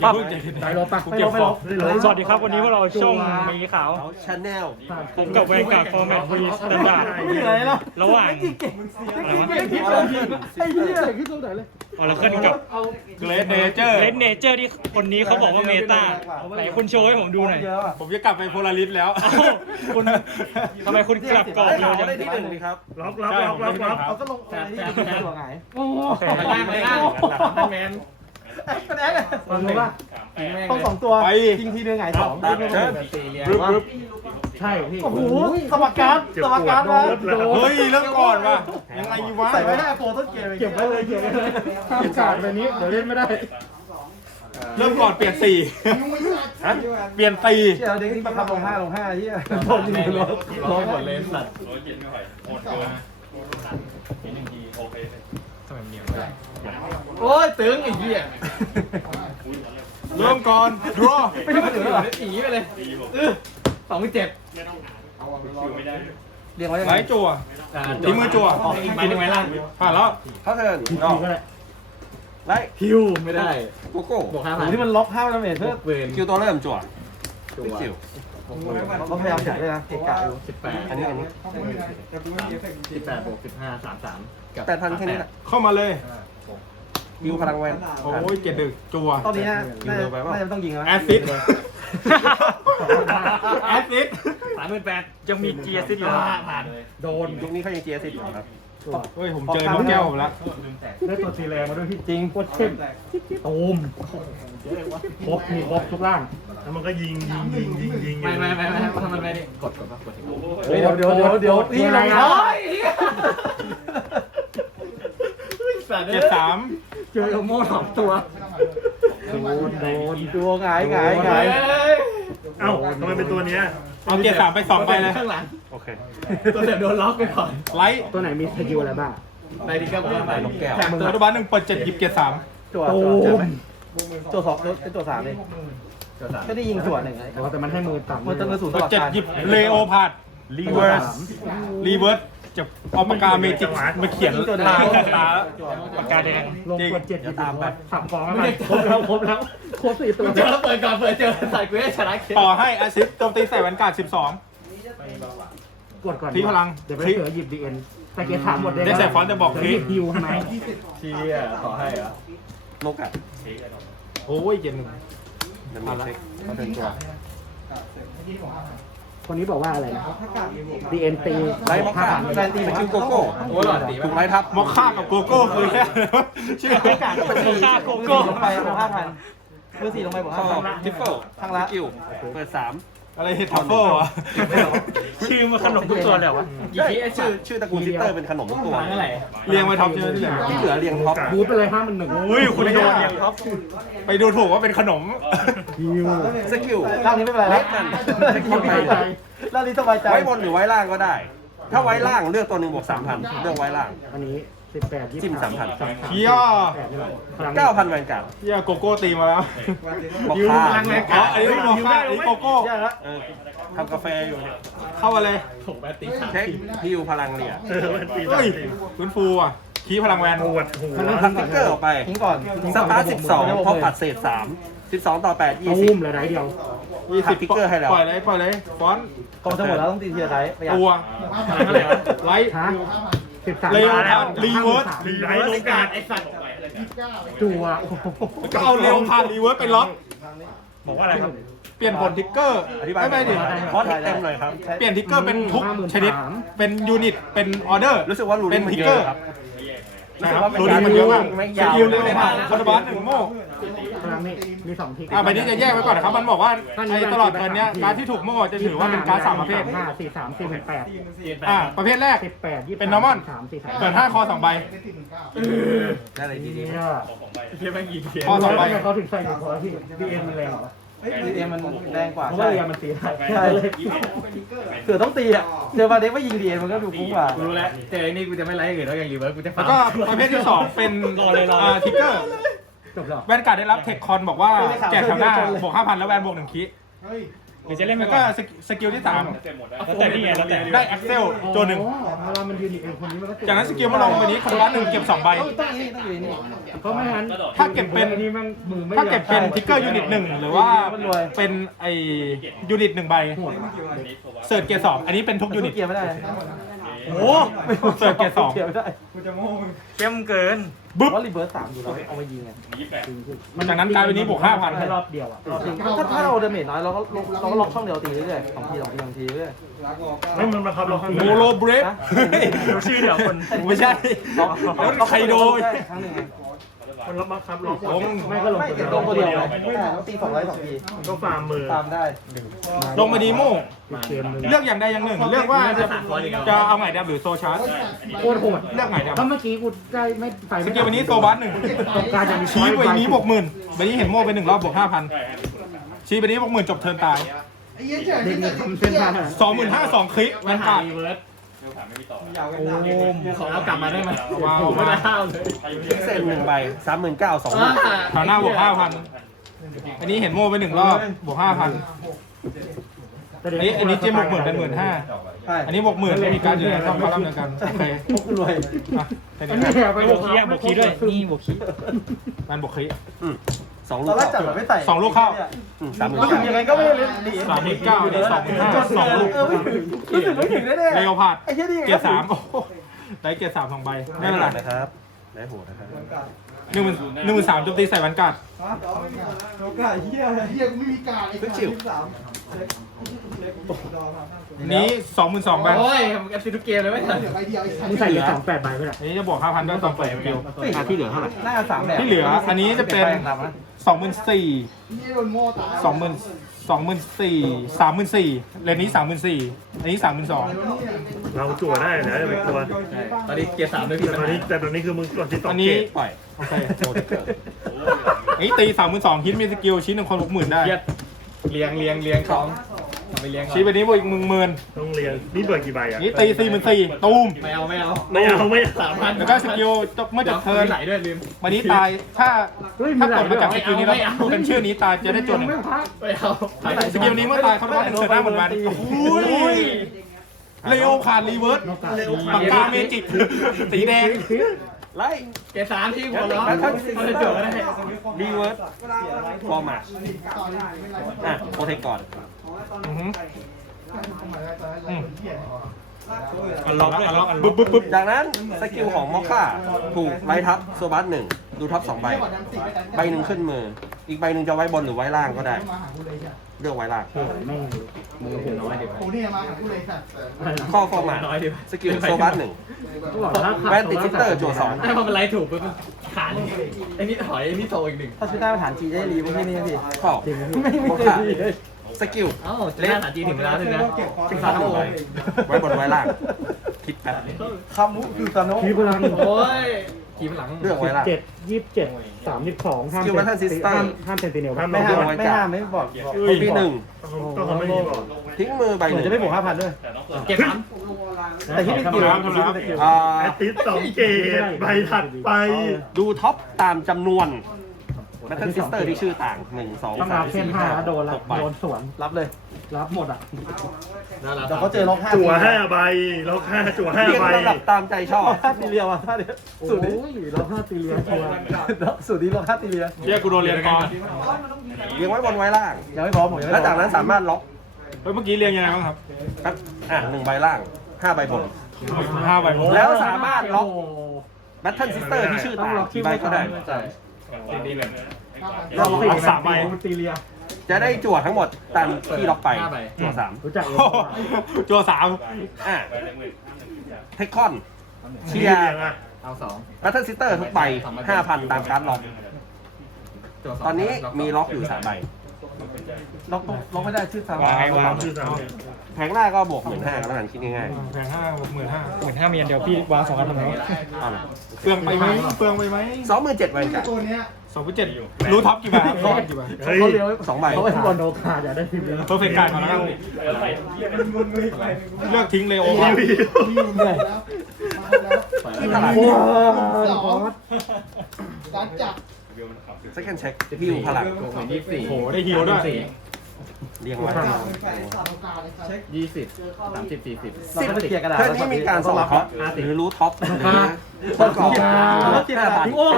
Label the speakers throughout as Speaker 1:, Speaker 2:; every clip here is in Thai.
Speaker 1: ปั๊บ
Speaker 2: ได้ลบปะ
Speaker 1: เก็บของ
Speaker 2: สวัสดีครับวันนี้พวกเราช่องมีขาว
Speaker 3: ชาแนล
Speaker 2: ผมกับแวนการ์ดฟอร์แมตวีสแตนดาร์ด
Speaker 4: ไม่เหนื่อยแล้ว
Speaker 2: ระหว่าง
Speaker 4: ไอ้เหี้ยขึ้นตรงไหนเลย
Speaker 2: ออร์เคิลกับ
Speaker 1: เกรดเนเจอร์
Speaker 2: เลนเนเจอร์ที่คนนี้เขาบอกว่าเมตาไหนคุณโชว์ให้ผมดูหน่อย
Speaker 1: ผมจะกลับไปโพลาริสแล้ว
Speaker 2: เอ้าคุณทำไมคุณกลับก่อนเร็วจัง
Speaker 3: ได้ที่หนึ่งดีครับ
Speaker 4: ล็อกเอาก็ลงอะไรที่ตัวไงโอ้
Speaker 2: โอเค
Speaker 4: ไปล่างแมนเป็นแอดเลยรู้ป่ะต้องสองตัวจริงทีเดียวไงสอง
Speaker 1: รึบรึบ
Speaker 4: ใช่พี่โอ้โหสมัครการสมัครการมา
Speaker 1: เฮ้ยเริ่มก่อนว่ะยังไงวะ
Speaker 4: ใส่ไว้ได้โปรต้นเกมเก็บไว้เลยห้ามขาดแบบนี้เดี๋ยวเล่นไม่ได้
Speaker 1: เริ่มก่อนเปลี่ยนสีเปลี่ยนสี
Speaker 4: เชี่ยเด็กนี่ประคับลงห้าที่โดนยิงล้มหมดเลยสัตว์ โอ้ยตึงไอ้เหี้ย
Speaker 1: เริ่มก่อนดรอ
Speaker 4: ไม่ใช่คนอื่นหรออีไปเลย2-7เรียงไว้ยัง
Speaker 1: ไล
Speaker 4: ไง
Speaker 1: ท์จั่วทิ้งมือจั่ว
Speaker 2: หมายถึงไว้ล่าง
Speaker 1: ผ่านแล้ว
Speaker 3: เขาเทิร์นนอกไล่
Speaker 4: คิวไม่ได้
Speaker 3: โกโก้
Speaker 4: บอก5,000นี่มันล็อก5ดาเมจเพิ่ม
Speaker 3: คิวตัวเริ่มจั่วไม่คิว
Speaker 4: เขาพยายามจ่ายด้วยนะเกะกะอยู่
Speaker 3: อันนี้
Speaker 4: 18บวก15 33
Speaker 3: 8,000แค่นี้แหละ
Speaker 1: เข้ามาเลย
Speaker 3: คิวพลังแวน
Speaker 1: โอ้ยเกล็ดดึกจั่ว
Speaker 4: ตอนนี้น่าจะต้องยิงแล้ว
Speaker 1: แอซิดแอซิด
Speaker 2: 38ยังมีเกียร์ซิดอยู่ผ่าน
Speaker 4: โดน
Speaker 3: ยุคนี้เขายังเจียสิบอยู่ครับ
Speaker 1: เฮ้ยผมเจอนกแก้วผมแล้ว
Speaker 4: ได้ตัวตีแรงมาด้วยพี่จริงโคตรเข้มตูมครบมีครบทุกร่าง
Speaker 5: แล้วมันก็ยิง
Speaker 2: ไม่ทำมันไปดิกด
Speaker 4: เดี๋ยวนี่อะไรอ่ะ
Speaker 1: 73
Speaker 2: เจอโม่2ตัว
Speaker 4: โดนตัวหงาย
Speaker 5: เอ้าทำไมเป็นตัวเนี้ย
Speaker 1: เอาเกียร์3ไป2ไปเลย
Speaker 2: ข้างหลัง
Speaker 5: โอเค
Speaker 2: ตัวเสียบโดนล็อกไปก่อน
Speaker 1: ไลท์
Speaker 4: ตัวไหนมีสกิลอะไรบ้าง
Speaker 2: ในที่ก็ไม่ไป
Speaker 3: นกแก้ว
Speaker 1: แถมตัวบันหนึ่งเปิด7หยิบเกียร์3
Speaker 4: ตัวสองเป็นตัว3เลยก็ได้ยิงส่วนหนึ่งแต่มันให้มือต่ำมันจะมือสูงต
Speaker 1: เปิด
Speaker 4: ลอด
Speaker 1: 7หยิบเลโอพาร์ดรีเวิร์สจะเอาปากกาเมจิกมาเขียนตาตาแล้วปากกาแดง
Speaker 4: ลงกด7ตามแบบสับฟองไม่ครบแล้วครบ4ตัว
Speaker 2: เจอเปิดก่อนเจอใส่กูได้ชนะ
Speaker 1: ต่อให้อาซิสโจมตีใส่แวนการ์ด12
Speaker 4: กดก่อน
Speaker 1: ทีพลัง
Speaker 4: เดี๋ยวไปเสือหยิบดีเอ็นแต่เกียร์3หมดเลย
Speaker 1: ได้ใส่ฟอนต์จะบอกที
Speaker 4: ฮิวทำไม
Speaker 2: เชียต่อให้เหรอน
Speaker 3: กอ่ะ
Speaker 1: โอ้ยเย็น
Speaker 3: น้ำมันเช็คเขาเทิร์นจั่ว
Speaker 4: คนนี้บอกว่าอะไรนะดีเอ็นตี
Speaker 3: ไล่มอคค่าแฟนตีเป็นคิวโกโก้
Speaker 2: โอ้หลอดตี
Speaker 3: ถูกไล่ทับ
Speaker 1: มอคค่ากับโกโก้คือแค่ชื่อ
Speaker 4: ไม่กาดก็เป็น
Speaker 2: โกโก้โกโก้
Speaker 4: ลงไปบวก5,000มือ4ลงไปบวก
Speaker 3: เข้า
Speaker 4: 5,000
Speaker 3: ทิฟเฟิล
Speaker 4: ข้างละ
Speaker 3: คิวเปิด3
Speaker 1: อะไรทัฟเฟิลอ่ะ
Speaker 2: ชื่อมันขนมทุกตัวเลยวะ
Speaker 3: ชื่อตระกูลซิสเตอร์เป็นขนมทุกตัว
Speaker 2: เท่าไหร่
Speaker 1: เรียงไว้ท็อปเยอะที่เหลือ
Speaker 3: ที่เหลือเรียงท็อป
Speaker 4: บูทไปเลย5,100
Speaker 1: อุ้ยคุณโดนไปดูถูกว่าเป็นขนม
Speaker 4: ฮิว
Speaker 3: สกิล
Speaker 4: ร่างนี้ไม่เป็นไร
Speaker 3: เล็
Speaker 4: แล้ว
Speaker 3: กมัน
Speaker 4: สบายใจร่างนี้สบายใจ
Speaker 3: ไว้บนหรือไว้ล่างก็ได้ ถ้าไว้ล่างเลือกตัวหนึ่งบวก 3,000 เลือกไว้ล่าง
Speaker 4: อันนี้18
Speaker 3: จิ้ม3,000
Speaker 1: เฮีย
Speaker 3: 9,000แวนการ์ด
Speaker 1: เฮียโกโก้ตีมาแล้ว
Speaker 3: บอกค่า
Speaker 1: อ๋ออันนี้มอคค่าอันนี้โกโก้
Speaker 3: เออทำกาแฟอยู่เนี่ย
Speaker 1: เข้ามาเลย
Speaker 3: เช็คฮิวพลังเนี่ย
Speaker 5: มันตี
Speaker 1: เฮ้ยฟื้นฟูอ่ะคีพลังแวน
Speaker 5: ปวดหัว
Speaker 3: ทักติ๊กเกอร์ออกไป
Speaker 4: ทิ้งก่อน
Speaker 3: สตาร์ท12พอปัดเศษ3 12ต่อ8
Speaker 4: ตูมเลยไรเดียว
Speaker 1: 20
Speaker 3: ติ๊กเกอร์ให้แล้ว
Speaker 1: ปล่อยเลยฟอนต์
Speaker 4: กองจะหมดแล้วต้องตีเทียร์ไทยประหยัด
Speaker 1: ตัวไลท์
Speaker 4: ฮะ13
Speaker 1: เร็วรีเวิร์ส
Speaker 5: รีไลท์โอกาส
Speaker 2: ไอ้สัตว์
Speaker 4: จัว
Speaker 1: ก็เอาเร็วพารีเวิร์สไปล็อก
Speaker 5: บอกว่าอะไรครับ
Speaker 1: เปลี่ยนผลทิกเกอร์
Speaker 3: อธิบาย
Speaker 1: ไม่ดิ
Speaker 3: คอร์สเต็มหน่อยครับ
Speaker 1: เปลี่ยนทิกเกอร์เป็นทุกชนิด เป็นยูนิต เป็นออเดอร์
Speaker 3: รู้สึกว่ารู
Speaker 1: เป็
Speaker 3: นิ่
Speaker 1: น
Speaker 3: มัน
Speaker 1: ทิก
Speaker 3: เย
Speaker 1: เกอ
Speaker 3: อะ
Speaker 1: ร์
Speaker 3: ครับ
Speaker 1: ใช่ครับรูนิ่มันเยอะมากสกิลเร็วผ่านคาร์บาน1โม่
Speaker 4: พลังนี่มี2ทิก
Speaker 1: ใบนี้จะแยกไว้ก่อนนะครับ มันบอกว่าไอ้ตลอดเทิร์นเนี้ยการที่ถูกโม่จะถือว่าเป็นการ3ประเภท
Speaker 4: 5 4 3 4 8
Speaker 1: ประเภทแรก
Speaker 4: 18 23
Speaker 1: เป็น normal
Speaker 4: 3 4 3
Speaker 1: เปิด5คอ2ใบ
Speaker 3: ได้เลยดี
Speaker 4: เนี่ย
Speaker 2: เฮียแม่งยิง
Speaker 1: คอ2ใบ
Speaker 4: เขาถึงใส่ถึงพอที่ดีเอ็มมันแรงเหรอ
Speaker 6: ดีเอ็มมันแรงกว่า
Speaker 4: เพราะว่าเรียมันตีได้ใช่เลยเสือต้องตีอ่ะเจอมาเด็กว่ายิงดีเอ็มมันก็ดูคุ้มกว่า
Speaker 2: กูรู้แล้วเจอไอ้นี่กูจะไม่ไลค์อื่นแล้วอย่างรีเวิร์สกูจะ
Speaker 1: แล้วก็ประเภทที่ 2 เป็นทิกเกอร์
Speaker 4: จบแล้ว
Speaker 1: แวนการ์ดได้รับเทคคอนบอกว่าแจกแถวหน้าบวก 5,000 แล้วแวนบวก1คี
Speaker 2: หรือจะเล่นไป
Speaker 1: แล้ว
Speaker 2: ก่
Speaker 1: ก็
Speaker 2: อน
Speaker 1: สกิลที่ 3
Speaker 2: แล้วแต่พี่ไงแล้วแต่
Speaker 1: ได้แอคเซลโจหนึ่ง
Speaker 4: เวลามันยืนอีกคนนี้มันก็
Speaker 1: จากนั้นสกิลมาลงไปนี้คอนวัตหนึ่งเก็บ2 ใบ
Speaker 4: ต้องอยู่นี่เพราะไม่งั้น
Speaker 1: ถ้าเก็บเป็นถ้าเก็บเป็นทิกเกอร์ยูนิต1หรือว่าเป็นไอยูนิต1 ใบเสิร์ชเกียร์2อันนี้เป็นทุกยูนิต
Speaker 4: เกียร์ไม่ได้
Speaker 1: โอ้เสิร์ชเกียร์
Speaker 4: เกียร์ไม่ได้
Speaker 2: เข้มเกิน
Speaker 1: 2บึ๊บ
Speaker 4: ว่ารีเบิร์ส3อยู่แล้วเอามายิงไง
Speaker 1: จากนั้นกลายเป็นนี้บวก
Speaker 4: แค่
Speaker 1: 5,000
Speaker 4: รอบเดียวอ่ะถ้าเราเดเมจน้อยเราก็ล็อกช่องเดียวตีเรื่อยๆ2 ทีเรื่อย
Speaker 5: ไม่มันมาครับเราข้าง
Speaker 1: โมโลเบรฟ
Speaker 2: ชื่อเดี๋ยวคน
Speaker 1: ไม่ใช่แล้วใครโดน
Speaker 4: ครั้งหนึ่งไง
Speaker 5: มันรับมาครับเรา
Speaker 4: ไม่ก็ลงตัวเดียวไม่ได้ตี200 2 ที
Speaker 5: ก็ฟาร์มมือ
Speaker 4: ตามได้
Speaker 1: ลงมาดีโมเลือกอย่างใดอย่างหนึ่งเลือกว่าจะเอาไหนดับหรือโซชาร์จ
Speaker 4: โคตรโหด
Speaker 1: เลือกไหนดับ
Speaker 4: ถ้าเมื่อกี้กูได้ไม่ใส่
Speaker 1: สกิลวันนี้โซบัส1ชี้ไปนี้บวก 10,000วันนี้เห็นโม่ไป1 รอบบวก 5,000ชี้ไปนี้บวก 10,000จบเทิร์นตาย
Speaker 4: เด็กเนี่ยทำเส้นทาง
Speaker 1: 25,000 2 คลิกมันขาด
Speaker 2: โอ้ขอเอากลับมาได้ไหม
Speaker 1: ว้าว
Speaker 2: ไม่ได้ข้าวเลย
Speaker 3: เซ็น1 ใบ 39,000 2
Speaker 1: แถวหน้าบวก 5,000อันนี้เห็นโม่ไป1 รอบบวก 5,000อันนี้เจมบวก 10,000เป็น 15,000อันนี้บวก 10,000ไม่มีการอยู่ในช่องคอลัมน์เดียวกันโอเค
Speaker 4: พวกรวย
Speaker 1: อ่ะแค่นี้
Speaker 2: บวกคีอ่ะบวกคีด้วยนี่บวกคี
Speaker 1: มันบวกคลิก
Speaker 3: 2
Speaker 4: ต
Speaker 3: ลู
Speaker 4: อน
Speaker 3: ก
Speaker 4: แรกจับแบบไม่ใส่
Speaker 1: 2 ลูกเข้า
Speaker 4: รู้สึกยังไงก็ไม่ได้ดี
Speaker 1: 39,000นี่25,000 2 ลูก
Speaker 4: ไม่ถึงแน่ๆ
Speaker 1: เรโอพาด
Speaker 4: ไอ้เหี้ยนี่
Speaker 1: เกียร์3โอ้โหได้เกียร์3 2 ใบไม่เป็นไร
Speaker 3: นะครับได้โหดนะครับ
Speaker 1: 13,000โจมตีใส่วันการ์ด
Speaker 6: โอกาสเฮียกูไม่มีการไอ้การ
Speaker 1: นี้ 22,000แบงค์
Speaker 2: โอ้ยแอปซีทุกเกมเลยไม่ใช่
Speaker 6: เดี๋ยวใบเดียวไอ้สัต
Speaker 4: มึง
Speaker 6: ว์
Speaker 4: ใส่เหลือ2 8 ใบไปเลย
Speaker 1: อันนี้จะบวก 5,000ด้วย2 เปิดสกิล
Speaker 3: ที่เหลือเท่าไหร่
Speaker 4: น่าจะ3 แบบ
Speaker 1: ที่เหลืออันนี้จะเป็น 24,000
Speaker 6: นี่โดนโม่ตาย
Speaker 1: 24,000 เลนนี้ 34,000อันนี้ 32,000
Speaker 5: เราจั่วได้นะจะเป็นตัว
Speaker 2: ตอนนี้เกียร์3ด้วยพี่
Speaker 5: แต่ตอนนี้คือมึงก่อนที่ต่อ
Speaker 1: อัน
Speaker 5: เก
Speaker 1: นี้
Speaker 5: ต
Speaker 3: ปล่อย
Speaker 1: โอเคอันนี้ตี 32,000 ฮิตมีสกิลชิ้น1 คน 60,000 ได้
Speaker 2: เลี้ยงของไปเลี้ยง
Speaker 1: ชี้ไปนี้บวกอีก 10,000
Speaker 5: ต้องเรียนนี่เปิดกี่ใบอ่ะ
Speaker 1: นี่ตี 44,000ตูม
Speaker 2: ไม่เอา
Speaker 5: ไม่เอา
Speaker 2: 3,000
Speaker 1: แล้วก็สกิลเมื่อจบเทิร์น
Speaker 2: ไหลด้วยลืม
Speaker 1: วันนี้ตายถ้ากดมาจากสกิลนี้แล้วเป็นชื่อนี้ตายจะได้จดหนึ่ง
Speaker 2: ไม่เอา
Speaker 1: สกิลนี้เมื่อตายเขาต้องเสิร์ฟหน้าเหมือนมันโอ้ยเลโอผ่านรีเวิร์สปากกาเมจิกสีแดง
Speaker 3: ไล่
Speaker 2: เกียร์3ที่หัวเราะเขาจะจบก็ได้
Speaker 3: รีเวิร์สฟอร์แมตโปรเทคก่อน
Speaker 1: อันล็อกปึ๊บปึ๊บปึ๊บ
Speaker 3: จากนั้นสกิลของมอคค่าถูกไว้ทับโซบัส1ดูท็อป2 ใบ ใบหนึ่งขึ้นมือ อีกใบหนึ่งจะไว้บนหรือไว้ล่างก็ได้
Speaker 6: มาหากูเลยจ้ะ
Speaker 3: เลือกไว้ล่าง
Speaker 6: กูเนี่ยมาหากูเลยสัตว์
Speaker 3: ข้อฟอร์แมตสกิลโซบัส1แวนติดซิสเตอร์จั่ว
Speaker 2: ไอ้พอมันไล่ถูกปุ๊บมันขาดไอ้นี่ถอยไอ้นี่โตอีกหนึ่ง
Speaker 4: ถ้าชุดหน้าฐานจีได้รีไม่ใช่นี่พี่
Speaker 3: 2ข้อ
Speaker 4: ไม่
Speaker 3: มอค
Speaker 4: เค
Speaker 3: ค่าย
Speaker 4: รีเลย
Speaker 3: สกิล
Speaker 2: เอ้าเล่นหาจีถึงแล้วเลยนะถึงซาโน
Speaker 3: ไว้บนไว้ล่าง คิดแป๊บ
Speaker 4: คามุคือซาโนะ
Speaker 7: คีพลัง
Speaker 2: โอ้ยทีมหลัง
Speaker 3: เลือกไว้ล่าง
Speaker 7: 27 32ห้าม
Speaker 3: สกิลแบทเทิลซิสเตอร์
Speaker 7: ห้ามเซนติเนล
Speaker 5: ห้าม
Speaker 4: ไม่ห้ามไม่ห้ามไม่บอก
Speaker 3: คนที่
Speaker 5: ก็เขาไม่มีบอก
Speaker 3: 1ทิ้งมือใบ
Speaker 4: เห
Speaker 3: ห
Speaker 4: มือน
Speaker 3: นึ่ง
Speaker 4: จะไม่บวก5,000ด้วย
Speaker 2: เก็บ
Speaker 4: แต่ที่ไม่เกี่ยว
Speaker 5: แอตติส2 เกตใบถัดไป
Speaker 3: ดูท็อปตามจำนวนแบทเทิลซิสเตอร์ที่ชื่อต่าง 1 2
Speaker 7: ต้องรับเส้น
Speaker 3: 3 4
Speaker 7: 5แล้วโดนละ
Speaker 3: 6 ใบ
Speaker 7: โดนสวน
Speaker 4: รับเลย
Speaker 7: รับหมดอ่ะ
Speaker 4: เดี๋ยวเขาเจอล็อก5
Speaker 5: จั่ว5 ใบแล้ว5จั่ว
Speaker 3: เรียง
Speaker 5: 5 ใบ
Speaker 3: ลำดับตามใจชอบ
Speaker 4: 5ตีเรียวอ่ะท่าเนี้ย
Speaker 7: โอ้
Speaker 4: สูตรนี้
Speaker 7: ยรับ5ตีเลียชัวร์
Speaker 4: สูตรนี้ล็อก5ตีเรีย
Speaker 1: เรียกกูโดนเรียนก่อน
Speaker 3: เรียงไว้บนไว้ล่าง
Speaker 4: ยังไม่พร้อมผมยังไม่
Speaker 3: แล้วจากนั้นสามารถล็อก
Speaker 1: เฮ้ยเมื่อกี้เรียงยังไงบ้างครับ
Speaker 3: ครับ1 ใบล่าง 5 ใบบน
Speaker 1: 5 ใบ
Speaker 3: แล้วสามารถล็อกแบทเทิลซิสเตอร์ที่ชื่อต่างกี่ใบก็ได้
Speaker 1: เราล็อก3 ใบ
Speaker 7: ตีเลีย
Speaker 3: จะได้จั่วทั้งหมดตามที่ล็อกไปจั่ว
Speaker 7: รู้จัก
Speaker 1: จัว3
Speaker 3: 3เทคคอนเชี
Speaker 5: เชี
Speaker 3: ย
Speaker 5: ย
Speaker 3: ร์
Speaker 5: ร์อ่ะ
Speaker 2: เอา2
Speaker 3: แบทเทิลซิสเตอร์ทุกใบ 5,000 ตามการดล็อก ตอนนี้มีล็อกอยู่ 3 ใบ
Speaker 4: ล็อกไม่ได้ชื่อซ้ำ
Speaker 1: วางวาง
Speaker 5: ชื่อสาม
Speaker 3: แผงหน้าก็บวก 15,000แล้วกันคิดง่าย
Speaker 1: แพง5 65,000
Speaker 2: 15,000มีอันเดียวพี่วาง2อันทำไม
Speaker 3: ๆเอาละ
Speaker 1: เปลืองไปไหมเปลืองไปไหม
Speaker 3: 27,000ใบจ้ะ
Speaker 6: ตัวเนี้ย
Speaker 1: 2,700รู้ท็อปกี่ใบครับท็อปกี่ใบ
Speaker 5: เฮ้ย
Speaker 4: เขาเลี้ยว
Speaker 3: 2 ใบ
Speaker 7: เขาไปบอลโดคาอย่าได้ทีมเลย
Speaker 1: เพอร์เฟกต์การ์ดมาแล้วกันเลือกทิ้งเลยโอ้
Speaker 6: แล้วมาแล้ว
Speaker 3: ที่ตลาด
Speaker 6: การจับ
Speaker 3: second check ฮิวพลัง
Speaker 2: 24
Speaker 1: โหได้ฮิวด้วย
Speaker 3: เรียงไว้
Speaker 4: เราก็จะเคลียร์กระดาษ
Speaker 3: เทิร์นนี้มีการส่งท็อปหรือรู้ท็อปหรือต้นกรอบ5,000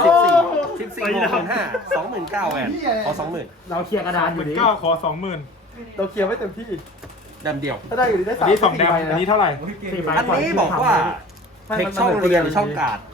Speaker 3: 14 24,500 29,000แหวนขอ 20,000
Speaker 7: เราเคลียร์กระดานอยู่ดิ
Speaker 1: 9ขอ 20,000
Speaker 4: เราเคลียร์ไม่เต็มที่
Speaker 3: ดำเดียว
Speaker 4: ถ้าได้อยู่ดีได้
Speaker 1: อันนี้2แดมอันนี้เท่าไหร่
Speaker 7: 4 ใบ
Speaker 3: อันนี้บอกว่าเทคช่องเรียนหรือช่องการ์ด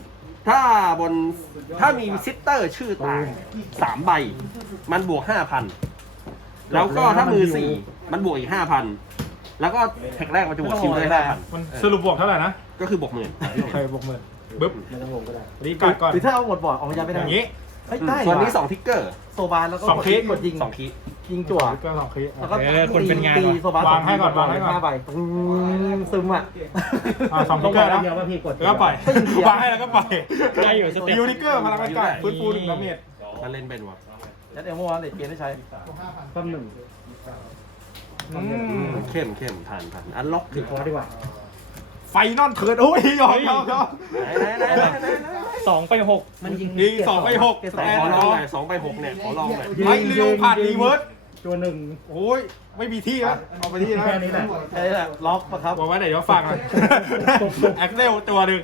Speaker 3: ถ้ามีซิสเตอร์ชื่อต่าง3 ใบ มันบวก 5,000 แล้วก็ถ้ามือ 4 มันบวกอีก 5,000 แล้วก็เทคแรกมันจะบวกคิวด้วย
Speaker 1: มันสรุปบวกเท่าไหร่นะ
Speaker 3: 5,000 ก็คือบวก 10,000
Speaker 1: โอเคบวก10,000บึ๊บรีบก่อน
Speaker 4: หรือถ้าเอาหมดบอร์ดออกมายังไม่
Speaker 1: อ
Speaker 4: ได้
Speaker 1: ย่างนี้
Speaker 4: เฮ้ยได้
Speaker 3: ส่วนนี้2ทิกเกอร์
Speaker 4: โซบานแล้วก็
Speaker 1: สองคลิก
Speaker 4: กดยิง
Speaker 3: 2 คีย์
Speaker 4: ยิงจั่ว
Speaker 1: ก็2คลิก
Speaker 4: แล้วก็
Speaker 2: คนเป็นงาน
Speaker 4: ตีโซบาน
Speaker 1: วางให้ก่อนวางให้ก่อน
Speaker 4: 5 ใบซึมอ่ะ
Speaker 1: 2ทิกเกอร์นะ
Speaker 7: เดียวว่าพี่กด
Speaker 1: แล้วก็ปล่อยวางให้แล้วก็ปล่อย
Speaker 2: ได้อยู่สเต็ป
Speaker 1: ยูนิเกอร์พลังอากาศฟื้นฟู1ดาเมจ
Speaker 3: มันเล่นเป็นวะ
Speaker 4: ยัดเอลโม่เด็ดเกมได้ใช้
Speaker 7: ต้นหนึ่ง
Speaker 3: เข้มผ่านอันล็อกถึง
Speaker 7: พอดีกว่า
Speaker 1: ไฟนอนเถิดโอ้ยหยอก
Speaker 2: 2 ไป 6
Speaker 4: มันยิง
Speaker 1: ยิง2ไป6
Speaker 4: เกรด
Speaker 3: ข
Speaker 4: สอง
Speaker 3: อลองหน่อย2 ไป 6เนี่ยขอลองหน่อย
Speaker 1: ไอ้เรียวผ่านรีเวิร์ส
Speaker 7: ตัวหนึ่ง
Speaker 1: โอ้ยไม่มีที่แล้วเอาไปที่นะ
Speaker 7: แค่นี้แหละ
Speaker 4: ใช่แหละล็อกปะครับ
Speaker 1: บอกว่าไหนเดี๋ยวฟังหน่อยแอคเซลตัวหนึ่ง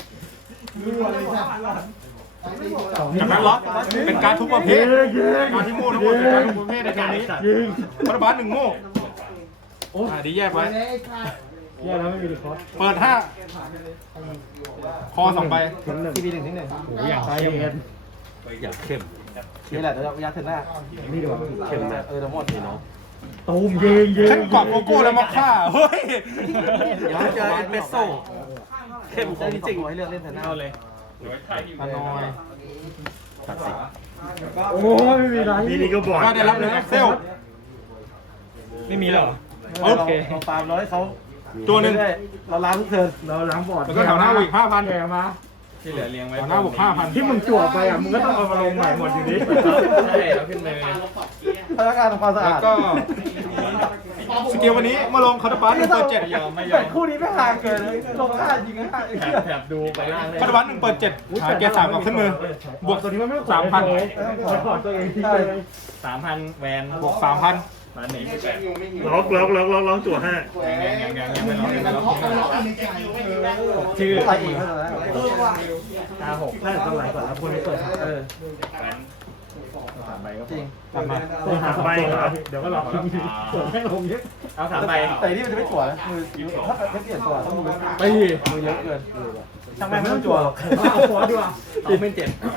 Speaker 1: จากนั้นล็อกเป็นการทุกประเภทการที่โม่ทั้งหมดเป็นการทุกประเภทในการนี้
Speaker 7: ยิง
Speaker 1: พัฒบาล1โม่ดีแยกไว้
Speaker 7: แย่แล้วไม่มีดีคอร์ส
Speaker 1: เปิด5คอ2ใบ
Speaker 7: ถึงหนึ่ง
Speaker 4: ทีวี1 ถึง 1
Speaker 7: โอ้ยอย่างเย็น
Speaker 3: อยากเข้ม
Speaker 4: นี่แหละเดี๋ยวเรายัดเทิร์นหน้า
Speaker 7: นี่ดีกว่า
Speaker 3: เข้มนะ
Speaker 4: เดี๋ยวหมด
Speaker 3: พี่น้อง
Speaker 7: ตูมยิงยิง
Speaker 1: เข้มกว่าโกโก้และมอคค่าเฮ้ย
Speaker 3: เดี๋ยวเจอเอสเปรสโซ่เข้มของจริง
Speaker 4: ให้เลือกเล่นเทิร์นหน้า
Speaker 2: เอาเลย
Speaker 1: อานอย
Speaker 3: ตัดสิน
Speaker 7: โอ้ยไม่มีไร
Speaker 5: นี่ก็บอด
Speaker 1: ก็ได้รับ1แอคเซล
Speaker 2: ไม่มีแล้วเหรอ
Speaker 1: โอเค
Speaker 4: เราฟาร์มเราให้เขา
Speaker 1: ตัวหนึ่ง
Speaker 4: เราล้างทุกเทิร์น
Speaker 7: เราล้างบอร์ด
Speaker 1: แล้วก็แถวหน้าอีก 5,000
Speaker 7: แกมา
Speaker 2: ที่เหลือเรียงไว้
Speaker 1: แถวหน้าบวก5,000
Speaker 7: ที่มึงจั่วไปอ่ะมึงก็ต้องเอามาลงใหม่หมดอยู่ดี
Speaker 2: ใช่เอาขึ้นไป
Speaker 4: พนักงานทำความสะ
Speaker 1: แล้ว
Speaker 4: อาด
Speaker 1: ก็สกิลวันนี้มาลงคาร์ดบัส1เปิด7
Speaker 4: แต่คู่นี้ไม่ห่างเกินเลยลง5ยิง5ไอ้เหี้ย
Speaker 2: แถบดูไปล่างเลย
Speaker 1: คาร์ดบัส1เปิด7หาเกียร์3กับขึ้นมือ บวก
Speaker 7: ตัวนี้มันไม่
Speaker 1: 3,000
Speaker 7: ขอตัวเองทิ้งเลย
Speaker 2: 3,000แวน
Speaker 1: บวก 3,000
Speaker 2: มาหนี
Speaker 5: ล็อกจั่ว5
Speaker 2: ยังไม่ล็อก
Speaker 4: ชื่อใครอีกเท่านั้น
Speaker 2: 5-6
Speaker 7: น่าจะต้องไหลก่อนแล้วคนนี้เปิด
Speaker 2: 3 ใบก็
Speaker 4: จริง
Speaker 1: กลับมา
Speaker 7: ตัวหาใบเดี๋ยวก็ล็อกเปิดให้ลงเยอะ
Speaker 2: เอา3 ใบ
Speaker 4: แต่นี่มันจะไม่จั่วนะมือถ้าเปลี่ยนตัวต้องมือ
Speaker 1: ตี
Speaker 4: มือเยอะเกินช่างแม่งไม่ต้องจั่วหรอก
Speaker 7: เอาฟอสดีกว่า
Speaker 2: เอาเป็น7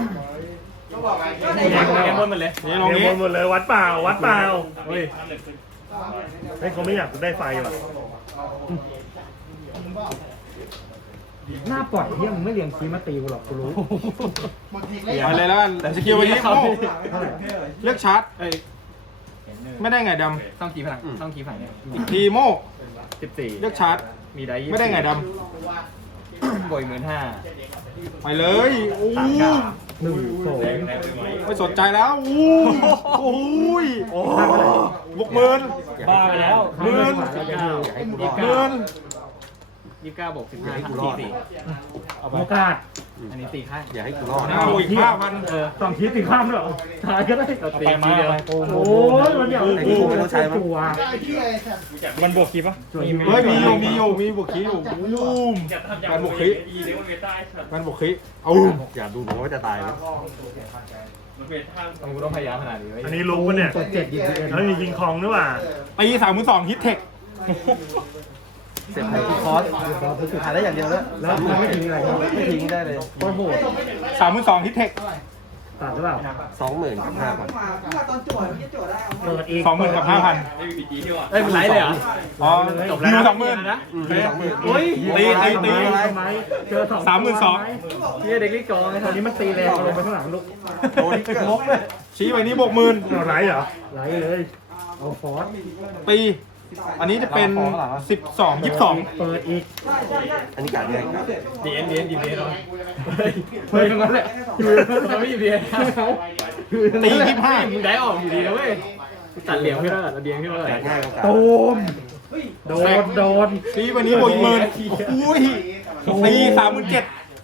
Speaker 2: แกมบนหมดเลย
Speaker 1: นี่ล
Speaker 5: ล
Speaker 1: ง
Speaker 5: ง
Speaker 1: นี้
Speaker 5: หมดเลยวัดเปล่าเฮ้ยเขาไม่อยากได้ไฟว่ะ
Speaker 7: หน้าปล่อยเฮียมึงไม่เลี้ยงคีมาตีกูหรอกกูรู้
Speaker 1: ไปเลยแล้วกันสกิลวันนี้โม่เลือกชาร์จไม่ได้ไงด
Speaker 2: ต้องกี่พลังต้องกี่ผ่านเนี่ย
Speaker 1: ำทีโม่
Speaker 2: 14
Speaker 1: เลือกชาร์จ
Speaker 2: มีได้
Speaker 1: ไม่ได้ไงด
Speaker 2: บอย15,000
Speaker 1: ำไปเลยโอ้ย
Speaker 7: หนึ่งสอง
Speaker 1: ไม่สนใจแล้วโอ้ยบวกหมื่น
Speaker 2: บ้าไปแล้ว
Speaker 1: หมื่น
Speaker 2: 29บวก15
Speaker 7: โอกาส
Speaker 2: อันนี้ตีค่าย
Speaker 3: อย่าให้กูรอด
Speaker 1: หน้าบวกอีก5,000
Speaker 7: สองทีตีข้ามเหรอตายก็ได้
Speaker 2: ตีทีเดียว
Speaker 7: โอ้ยมันเนี่ยจั่ว
Speaker 2: มันบวกคีปะ
Speaker 1: เฮ้ยมีบวกคีอยู่บูมการบวกคีการบวกคีเอา
Speaker 3: อย่าดูผมว่าจะตายนะ
Speaker 2: ต้องพยายามขนาดนี้
Speaker 5: อันนี้รู้ปะเนี่ย
Speaker 7: ตัว7ยิง11
Speaker 5: แล้วมียิงคองด้วยว่ะ
Speaker 1: ตี32,000ฮิตเทค
Speaker 4: เสร็จไปที่คอร์สหาได้อย่างเดียวแล้ว
Speaker 7: แล้วมันไม่ทิ้งอะไร
Speaker 4: ไม่ทิ้งได้เลย
Speaker 7: โคตรโหด
Speaker 1: 32,000ฮิตเทค
Speaker 7: ตัดหรือเปล่า
Speaker 3: 20,000กับ
Speaker 7: เปิดอีก
Speaker 1: 20,000กับ5,000
Speaker 2: เอ้ยมันไลฟ์เลยเหรอ
Speaker 1: อ๋อ
Speaker 2: จบแล้ว
Speaker 1: อยู่20,000
Speaker 2: นะ
Speaker 1: โอ้ยตี
Speaker 7: ไหมเจอ2
Speaker 1: 32,000
Speaker 2: เฮียเด็กนี่กอง
Speaker 7: ตอนนี้มันตีแรงลงไปข้างหลังลูก
Speaker 3: โดนที่เกิด
Speaker 1: ชี้ไว้นี้บวกหมื่น
Speaker 5: เราไรเหรอ
Speaker 7: ไหลเลยเอาฟอส
Speaker 1: ตีอันนี้จะเป็น12 22
Speaker 7: เปิดอีก
Speaker 3: อันนี้การง่ายครับ
Speaker 2: ดีเอ็นเรา
Speaker 7: เปิดตรงนั้นแหละ
Speaker 2: มันไม่อยู่ดี
Speaker 1: ตี
Speaker 2: มึงได้ออกอยู่ดีนะเว้ยตัดเหลี่ยมขึ้นแล้วตัดเดียงขึ้นแล้ว
Speaker 3: การง่ายกว่าการ
Speaker 7: ตูมโดน
Speaker 1: 25ชี้ไว้นี้บวกอีกหมื่นอุ้ยตี37,000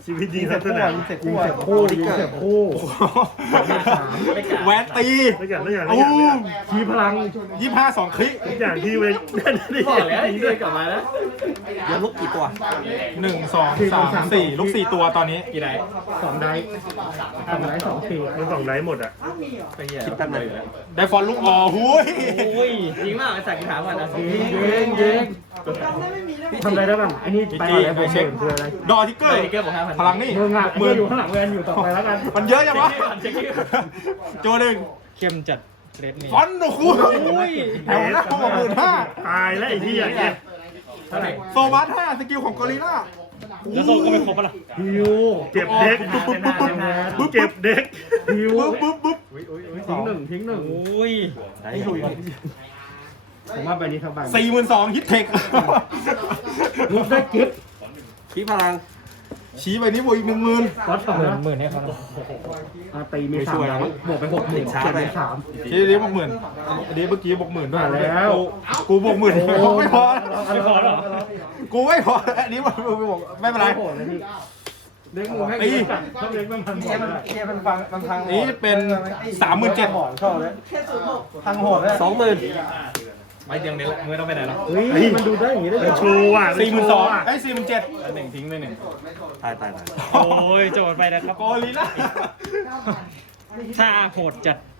Speaker 5: ชีวิตดี
Speaker 4: ยิง
Speaker 5: ค
Speaker 4: เส
Speaker 5: รั
Speaker 4: ร็
Speaker 5: บ
Speaker 4: จ
Speaker 5: ส
Speaker 4: คู่
Speaker 5: นาม
Speaker 4: ยิงเสร็จคู่ยิงเสร็จคู่
Speaker 1: แหวนตี
Speaker 5: ไม่อยากไม่อยาก
Speaker 1: โอ้
Speaker 5: ไม่อยาก
Speaker 4: ชี้พลัง
Speaker 1: 25 2 คลิ
Speaker 5: ทุกอย่างที่เว้ยนี่
Speaker 4: บอกแล้วไอ้เดินกลับมาแล้ว
Speaker 3: เดี๋ยวลุกกี่ตัว
Speaker 1: 1 2 3 4 ลูก 4 ตัวตอนนี้ กี่ได
Speaker 4: 2 ได้2 ได้2ที
Speaker 5: มันสองไนท์หมดอ่ะ
Speaker 3: คิดแป๊บนึง
Speaker 1: ได้ฟอนต์ลูกอ๋อหุย
Speaker 4: ยิงมากไอ้สักกีฬาก่อนนะยิงทำอะไรได้บ้างไอ้นี่ไปอะไรไปเช็คคืออะไร
Speaker 1: ดอทิกเกอร์พลังนี่
Speaker 4: มึงอ่ะมืออยู่ข้างหลังเวรอยู่ต่อไปแล้วกัน
Speaker 1: มันเยอะจังวะโจหนึ่ง
Speaker 2: เข้มจัดเรดเมย์
Speaker 1: ฟอนต์โอ้โหแถวหน้า65,000
Speaker 5: ตายแล้วไอ้ที่อย่างเงี้ย
Speaker 1: โซบัส5สกิลของกอริลล่า
Speaker 2: แล้วโซ่ก็ไม่ครบปะล่ะ
Speaker 4: ฮิว
Speaker 5: เก็บเด็กเก็บเด็ก
Speaker 4: ฮิว
Speaker 1: ปุ๊บปุ๊บ
Speaker 4: ทิ้งหนึ่ง
Speaker 2: โอ้ย
Speaker 3: ได้ลุย
Speaker 4: ผมว่าใบนี้ทั้งใบ
Speaker 1: 42,000ฮิตเทค
Speaker 4: ลูกได้กิฟต์
Speaker 3: ชี้พลัง
Speaker 1: ชี้ไปนี้บวกอีก 10,000
Speaker 4: ก็สอง
Speaker 2: หมื่นให้เขาหน่อย
Speaker 4: ตีมี3ไลท์บวกไป60,000เจ็ดเป็น3
Speaker 1: ชี้นี้บวก10,000อันนี้เมื่อกี้บวก10,000ด้วย
Speaker 4: มาแล้ว
Speaker 1: กูบวก10,000ไม่พอ
Speaker 2: ไม่พอหรอ
Speaker 1: กูไม่พออันนี้มันไม่เป็นไร
Speaker 4: โหดเลยพี่เด็กมูให้
Speaker 1: ตี
Speaker 4: ถ้าเด็กมันพังมันฟังมันพัง
Speaker 1: นี่เป็น 37,000
Speaker 4: ชอบเลยพังโหดเลย
Speaker 3: 20,000
Speaker 1: ไม่เดียงนี้แหละไม่ต้องไปไหนหรอก
Speaker 4: เฮ้ยมันดูได้อย่างนี้ได้
Speaker 5: โชว์อ่ะ
Speaker 1: 42,000ไอ้47,000 1ทิ้งไป1
Speaker 3: ตาย
Speaker 2: โอ้ยโจทย์ไปนะครับ
Speaker 1: กอริลล่า
Speaker 2: ถ้าโหดจัด